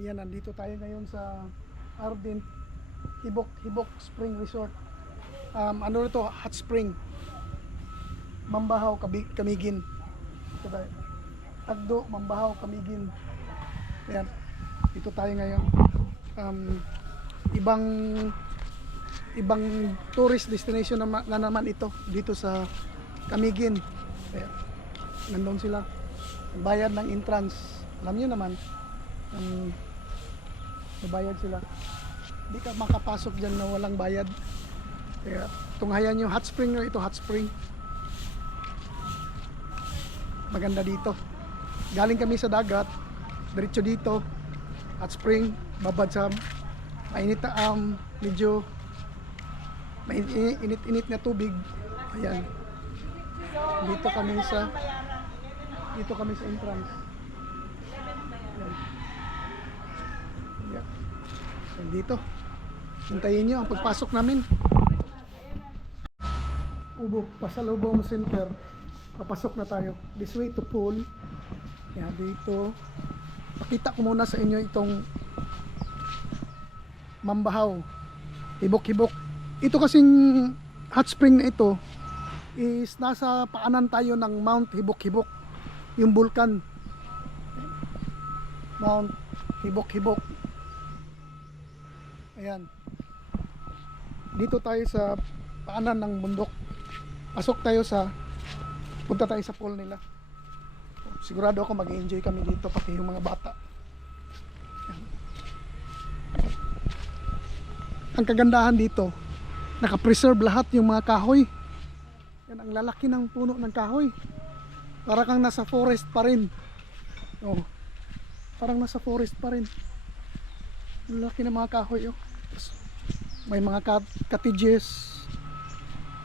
Ayan, nandito tayo ngayon sa Ardent Hibok Spring Resort. Ano ito? Hot spring. Mambahaw, Kamigin. Ito tayo. Tagdo, Mambahaw, Kamigin. Ayan. Dito tayo ngayon. Ibang tourist destination na naman ito dito sa Kamigin. Ayan. Nandun sila. Bayad ng entrance. Alam niyo naman. Bayad sila. Hindi ka makapasok dyan na walang bayad. Kaya tunghayan nyo, hot spring na ito, hot spring. Maganda dito. Galing kami sa dagat, diretso dito, hot spring, babad sa mainit na medyo init na tubig. Ayan. Dito kami sa entrance. Ayan. Yeah. So, dito hintayin nyo ang pagpasok namin. Ubok, Pasalubong Center. Papasok na tayo. This way to pool. Yan, dito. Pakita ko muna sa inyo itong Mambahaw, Hibok. Ito kasing hot spring na ito is nasa paanan tayo ng Mount Hibok. Yung vulkan. Mount Hibok. Ayan. Dito tayo sa paanan ng bundok. Punta tayo sa pool nila. Sigurado ako mag-enjoy kami dito, pati yung mga bata. Ayan. Ang kagandahan dito, naka-preserve lahat yung mga kahoy. Yan, ang lalaki ng puno ng kahoy. Para kang nasa forest pa rin. Oh. Parang nasa forest pa rin. Ang laki ng mga kahoy, oh. May mga cottages.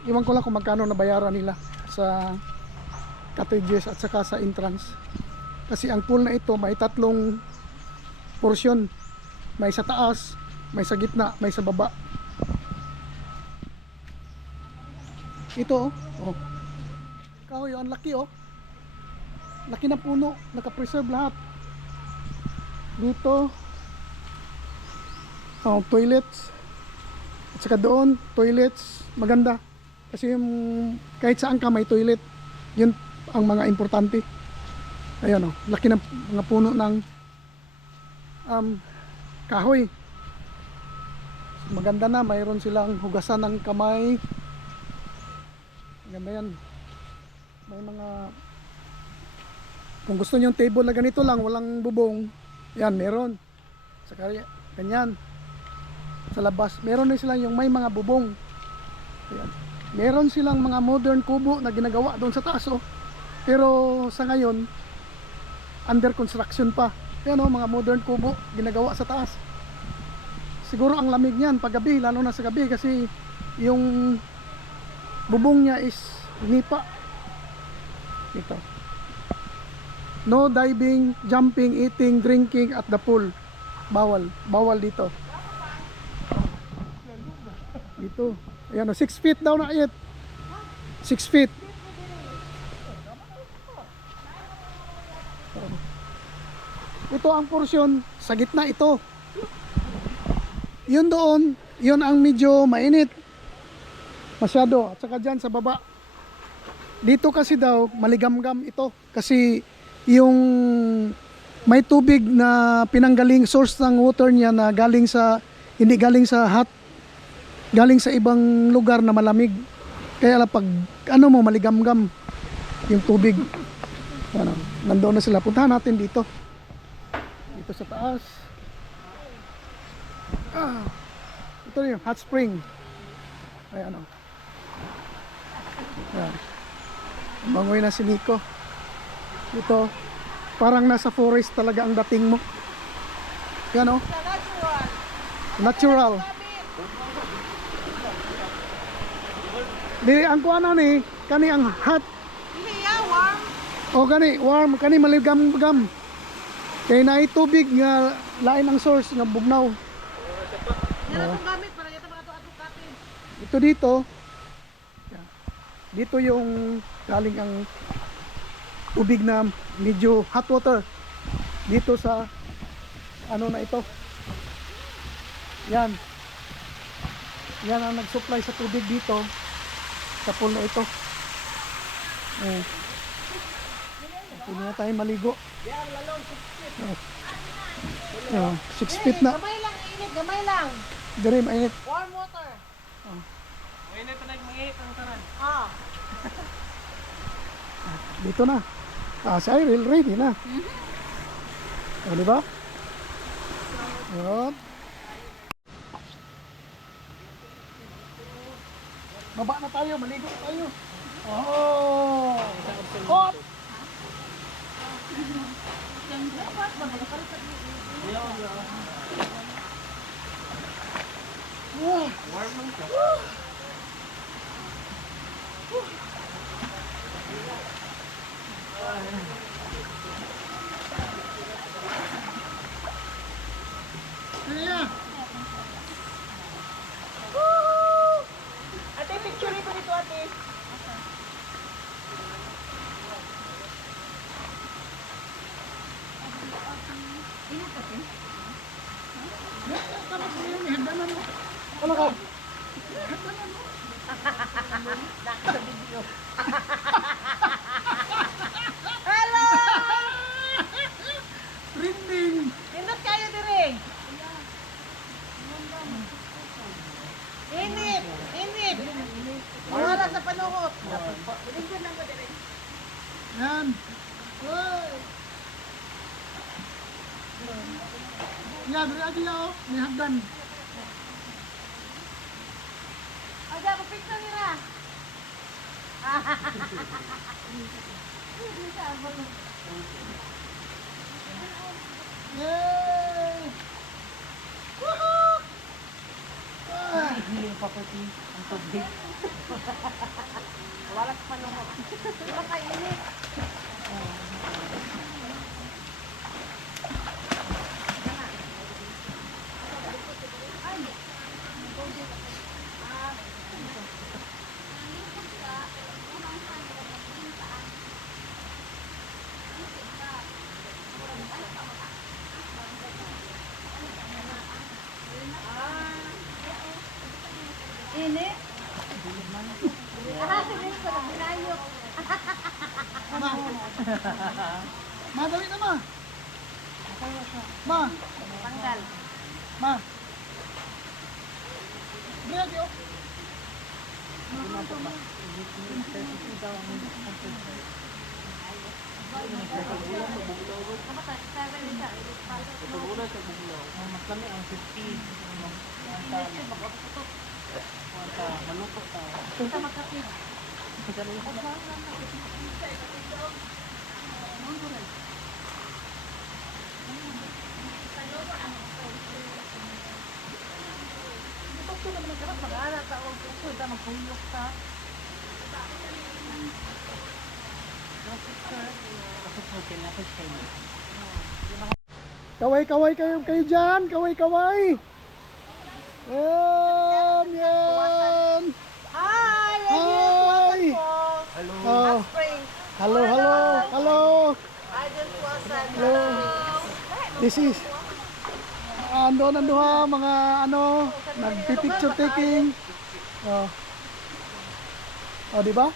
Iwan ko lang kung magkano nabayaran nila sa cottages at saka sa entrance. Kasi ang pool na ito may tatlong portion. May sa taas, may sa gitna, may sa baba. Ito, oh. Kahoy, ang laki, oh. Laki ng puno, naka-preserve lahat. Dito, toilets. At saka doon, toilets, maganda. Kasi kahit saan ka may toilet, yun ang mga importante. Ayan, oh, laki ng mga puno ng kahoy. Maganda na, mayroon silang hugasan ng kamay. Maganda yan. May mga, kung gusto nyo yung table na ganito lang, walang bubong, yan, meron. Saka ganyan. Sa labas, meron din sila yung may mga bubong. Ayan. Meron silang mga modern kubo na ginagawa doon sa taas, oh. Pero sa ngayon under construction pa. Ayan, oh, mga modern kubo ginagawa sa taas. Siguro ang lamig niyan pag gabi, lalo na sa gabi kasi yung bubong niya is nipa. Ito. No diving, jumping, eating, drinking at the pool. Bawal dito. Dito. Ayan, 6 feet daw na it. 6 feet. Ito ang portion sa gitna ito. Yun doon, yun ang medyo mainit. Masyado. At saka dyan sa baba. Dito kasi daw maligamgam ito. Kasi yung may tubig na pinanggaling source ng water niya na galing sa, hindi galing sa hot, galing sa ibang lugar na malamig. Kaya pag ano mo maligamgam yung tubig. Ano, nandoon na sila. Puntahan natin dito. Dito sa taas. Ito yung hot spring. Ayan, ano. Ayan. Bangoy na si Nico. Ito, parang nasa forest talaga ang dating mo. Yan, oh. Natural. Dili ang kuana ni, kani ang hot. Warm. O kani warm, kani maligam-gam. Kay naay tubig nga lain ang source nga bugnaw. Yan ang gamit para yata makato-ato-katin. Ito dito. Dito yung galing ang tubig na medyo hot water. Dito sa ano na ito. Yan. Yan ang nag-supply sa tubig dito sa pool na ito. Pwede na tayo maligo. 6 feet na. Gamay lang, init, gamay lang. Dire mainit. Warm water. Mainit na nag-mainit ang tanan. Ah. Dito na. Si Irel ready na. O, di ba? Yun. Baba na tayo, maligo na tayo. Oh! Hot! Wow! Warm lang siya. Kaya! Ate, picture ko dito, ate. Ano ka? Hello! Trending! Indot kayo dire. Init! Init! Mawala sa panuhot. Bilinggan lang ko dire. Yan! Uy! Yan, ready ako. May hagdan. Aga, picture nila. Yay! Woohoo! Hiling pa pati ang tubig. Wala sa panuhot. Diba kainit? Init? Sige ko na binayok. Ma! Ma, dali na ma! Ma! Tanggal. Ma! Ready oh! Pagula sa buglaw. Mas kami ang 50. Maluto ta. Kita magkapit. Ito naman ang karap. Mag-aala ta o ito magpuyok ta. Kaway-kaway kayo dyan! Kaway-kaway! Yan! Yan! Hi! Hi! Hello. Oh, Spring. hello, hello, hello! I just wasn't. Hello! This is ando ha mga ano nagpi-picture taking. Oh. Oh, di ba?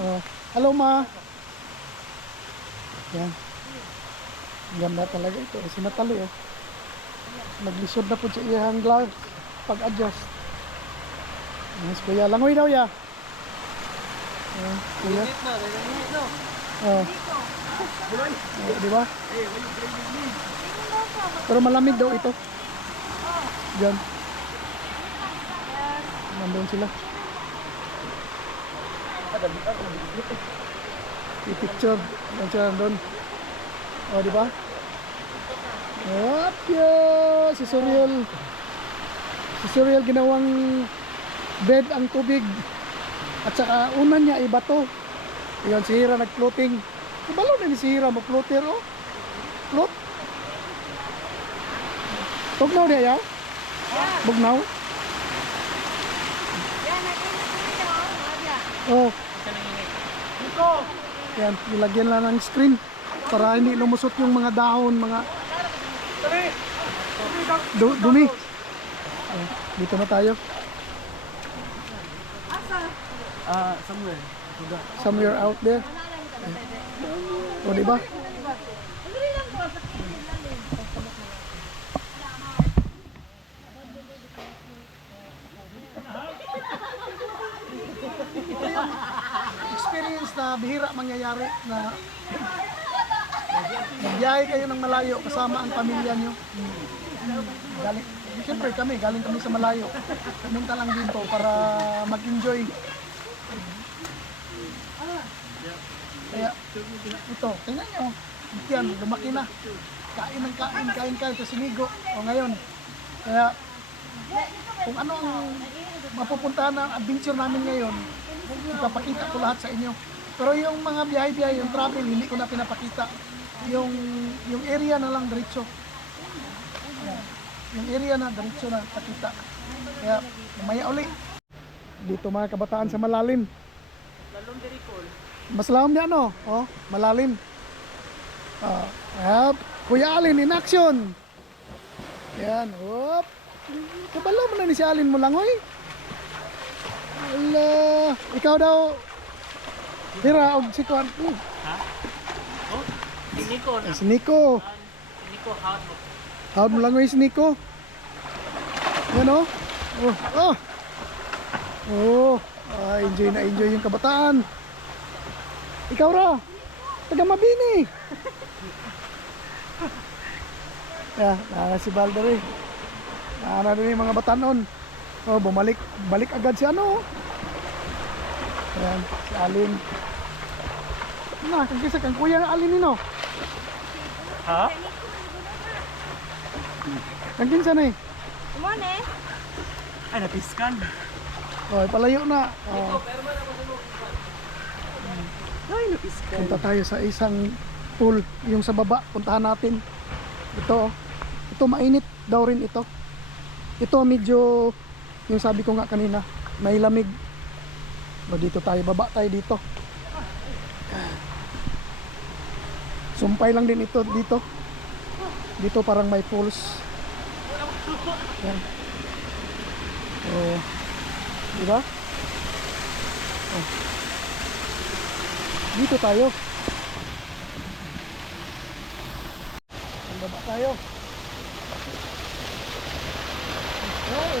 Oh, hello ma. Yan. Ganda talaga ito. Si Natalie oh. Naglisod na po sa iyang glass pag-adjust. Yes, kuya. Langoy daw ya. Oh, kuya. Init na, init no. Oh. Oh, di ba? Pero malamig daw ito. Diyan. Nandun sila. I-picture. Yan sila nandun. O, di ba? Opyo! Si Suriel. Si Suriel ginawang bed ang tubig. At saka unan niya ibato. Yan, si Hira nag-floating. Kabalo na ni si Hira mag-floater, oh. Float. Bugnaw niya, ya? Bugnaw? Yan, nag-init dito. Nadia. Oh. Isa nang init. Yan, nilagyan lang ng screen para hindi lumusot yung mga dahon, mga Dumi. Oh, dito na tayo. Somewhere. Tuga. Somewhere out there. O, di ba? Experience na bihira mangyayari na magbiyahe kayo ng malayo kasama ang pamilya nyo. Galing, siyempre galing kami sa malayo. Pumunta lang dito para mag-enjoy. Kaya, ito, tingnan nyo. Yan, lumaki na. Kain ng kain, sa sinigo. O ngayon. Kaya, kung ano ang mapupuntahan ng adventure namin ngayon, ipapakita ko lahat sa inyo. Pero yung mga biyahe-biyahe, yung travel, hindi ko na pinapakita. Yung area na lang diretso. Ayan. Yung area na diretso na pakita. Kaya, mamaya uli. Dito mga kabataan sa malalim. Mas lahom niya, no? Oh, malalim. Kuya Alin in action. Yan, hop. Kabalo mo na ni si Alin mo lang, oy. Ala, ikaw daw. Hira og si Kuan. Ha? Oh, si Nico na. Si Nico. Si Nico, hawad mo. Hawad mo lang, oy, si Nico. Yan, oh. Oh. Enjoy na enjoy yung kabataan. Ikaw ra. Taga Mabini. Si Balder eh. Din yung mga batanon. Oh, balik agad si ano. Ayan, si Alin. Kang kisa kang kuya Alin nino. Ha? Kang kinsa na eh. Kumone. Ay, napiskan. Oh, palayo na. Oh. Ay, napiskan. Punta tayo sa isang pool, yung sa baba, puntahan natin. Ito mainit daw rin ito. Ito medyo, yung sabi ko nga kanina, may lamig. O, dito tayo, baba tayo dito. Sumpay lang din ito dito. Dito parang may pools. Yan. Oh, di ba? Oh. Dito tayo. Baba tayo. Hey.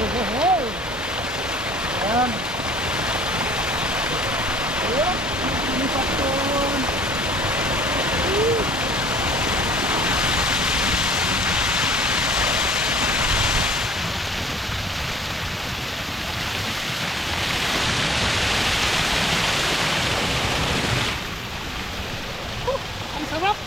Hey. Yan. Ayun. Lipat doon. Ang sarap.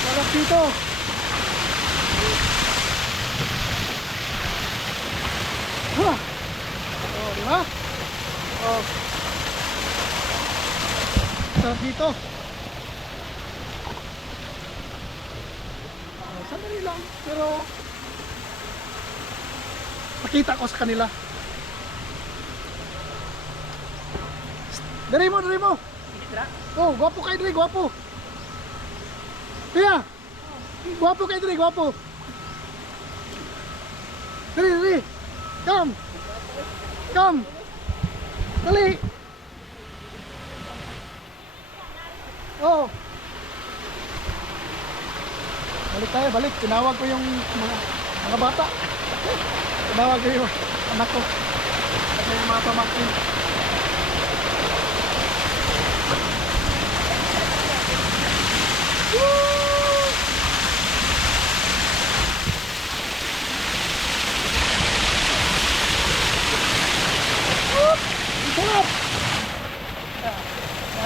Sarap dito. Oh, di ba? Oh. Sarap dito. Sandali lang, pero pakita ko sa kanila. Dari mo. Oh, gwapo kayo dali, gwapo. Kaya, gwapo kayo dali, gwapo. Dali. Come. Dali. Oh. Balik. Tinawag ko yung mga bata. Tinawag ko yung anak ko. At yung mga pamangkin. Sarap!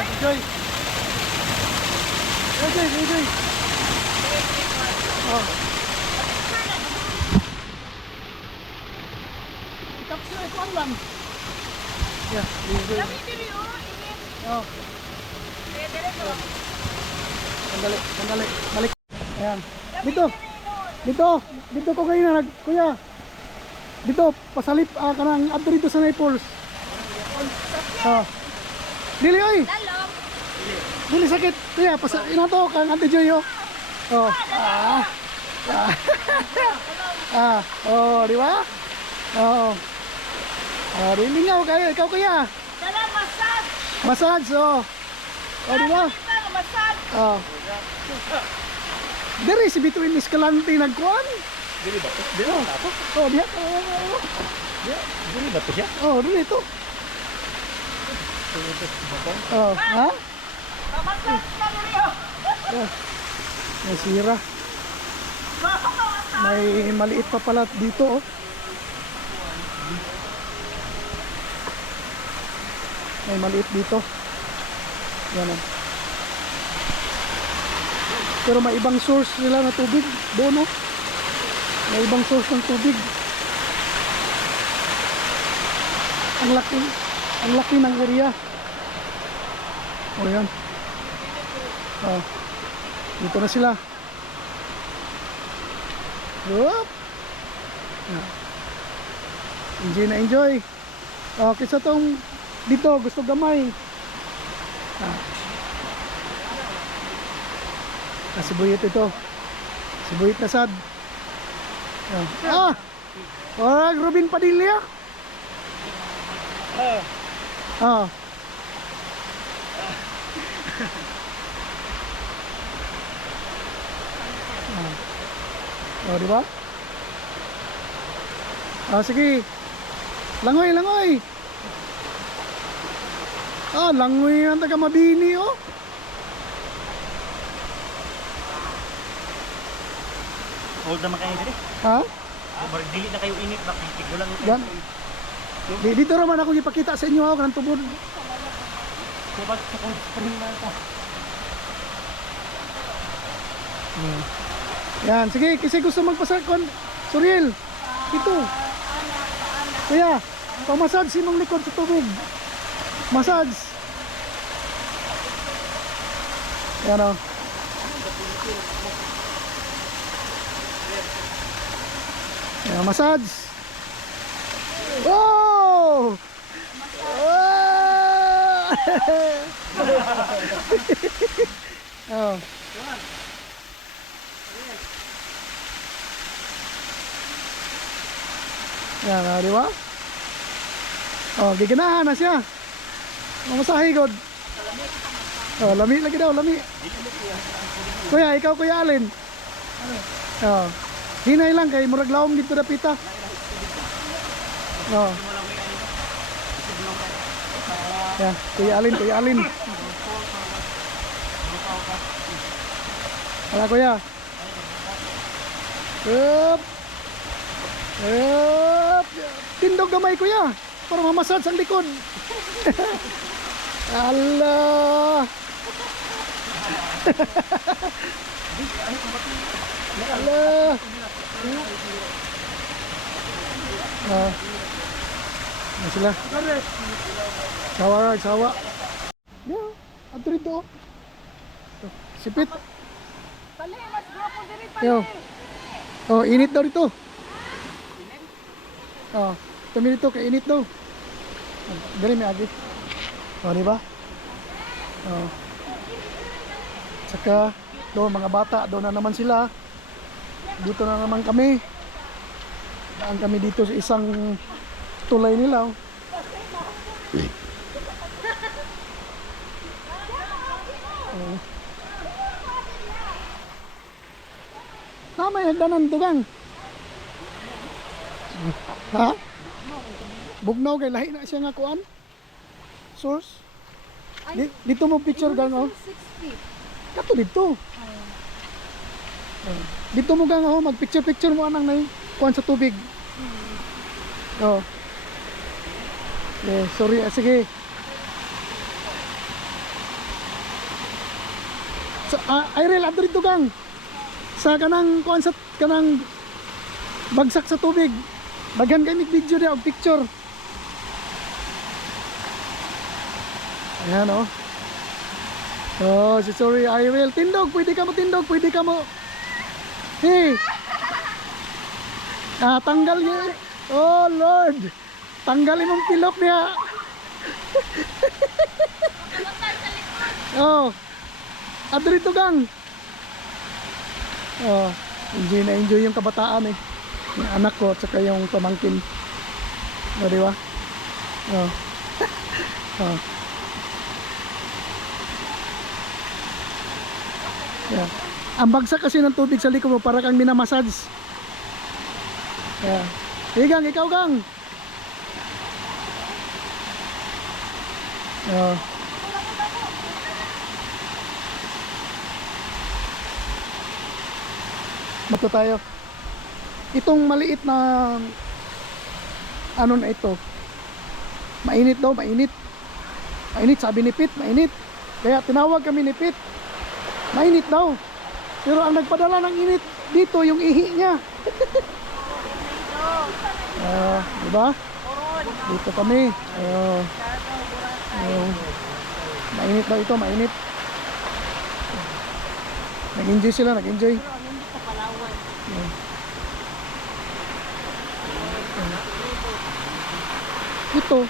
Enjoy! Oh. Capture ito ang lang. Yeah, enjoy. Oh. Sandali. Balik. Ayan. Dito. Dito ko kayo na kuya. Dito pasalip kanang adto dito sa Naples. Dili oy. Dalom. Dili sakit. Kuya, inato kang Ate Joy oh. Oh. Di ba? Oo. Dili nga kayo, ikaw kuya. Dala massage. Massage oh. Di ba? Ito, massage. Diri si Bituin Escalante nagkuan. Dili ba to? Dili ba to? Diya. Dili ba to siya? Dili ito. Ha? Massage na rin. May sira. May maliit pa pala dito oh. May maliit dito. Yan oh. Pero may ibang source nila na tubig doon oh. May ibang source ng tubig. Ang laki ng area. Oh yan. Dito na sila. Whoop. Enjoy na enjoy. Kisa tong dito gusto gamay. Sibuyit ito. Sibuyit na sad. Robin Padilla. Di ba? Sige. Langoy. Langoy ang taga Mabini oh. Hold naman kayo dili. Barang dili na kayo init ba? Tigdo lang. Yan. Dito naman ako ipakita sa inyo kanang tubod. Kapag sa cold spring na ito. Yan, sige, kasi gusto magpasakon. Suriel, ito. Kuya, pamassage si mong likod sa tubig. Massage. Yan o. Yan, massage. Oh! Oh! Yan, di ba? Giganahan na siya. Mamasahe god. Lami lagi daw, lami. Kuya, ikaw kuya Alin. Hinay lang kay murag lawom dito dapita. Yan, kuya Alin. Hala kuya. Tindog gamay kuya para mamassage ang likod. Allah. Allah. Sila. Sawa. Yeah, ato rito. Sipit. Pali, mas grupo diri pali. Yo. Init daw dito. Kami dito kay init daw. Dali may agi. Di ba? Saka doon mga bata, doon na naman sila. Dito na naman kami. Daan kami dito sa isang tulay nila. May hagdanan dugang. Ha? Bugnaw kay lahi na siya nga kuan. Source. Dito mo picture gang oh. 6 feet. Kato dito. Dito mo gang oh, mag picture mo anang nay kuan sa tubig. Sorry, sige. Irel adto dito gang. Sa kanang kuan sa kanang bagsak sa tubig. Daghan kay mig video dia og picture. Ayan oh. Sorry, I will tindog, pwede ka mo. Hey. Tanggal niya. Oh Lord. Tanggalin mong pilok niya. Oh. Adri tugang. Oh, enjoy yung kabataan eh. Yung anak ko at saka yung pamangkin. O, di ba? Oh. Oh. Yeah. Ang bagsak kasi ng tubig sa likod mo para kang minamassage. Yeah. Sige gang, ikaw gang. Oh. Bato tayo. Itong maliit na ano na ito. Mainit daw, mainit. Mainit sabi ni Pit, mainit. Kaya tinawag kami ni Pit. Mainit daw. Pero ang nagpadala ng init dito yung ihi niya. Diba? Dito kami. Mainit daw ito, mainit. Nag-enjoy sila, nag-enjoy. Ito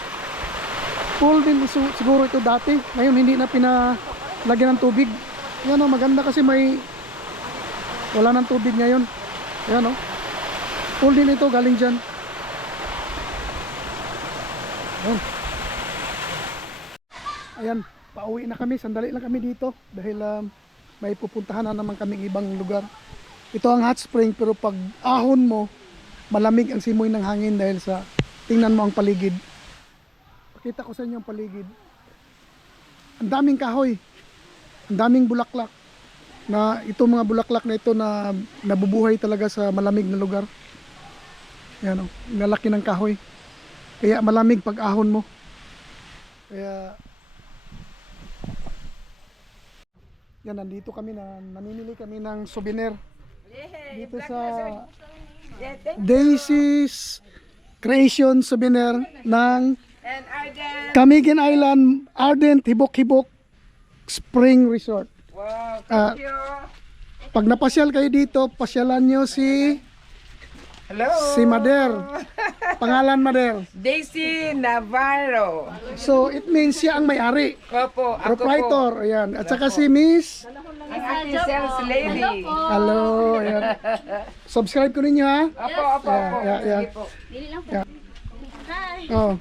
pool din siguro ito dati, ngayon hindi na pinalagyan ng tubig. Yan o, maganda kasi may wala ng tubig ngayon. Yan o, pool din ito, galing dyan. Yan. Ayan, pauwi na kami, sandali lang kami dito dahil may pupuntahan na naman kaming ibang lugar. Ito ang hot spring, pero pag ahon mo malamig ang simoy ng hangin dahil sa tingnan mo ang paligid. Pakita ko sa inyo ang paligid. Ang daming kahoy, ang daming bulaklak, na itong mga bulaklak na ito na nabubuhay talaga sa malamig na lugar. Yan o, lalaki ng kahoy, kaya malamig pag ahon mo. Kaya yan, nandito kami na namimili kami ng souvenir dito sa Daisy's Creation Souvenir ng Camiguin Island Ardent Hibok-Hibok Spring Resort. Wow, thank you. Pag napasyal kayo dito, pasyalan nyo si Hello. Mader. Pangalan Mader. Daisy Navarro. So it means siya ang may-ari, Opo, ako po. proprietor. Ayan. At saka si Miss. Ang aking sales lady. Hello. Ayan. Subscribe ko ninyo ha. Opo. Yeah. Sige po. Oh.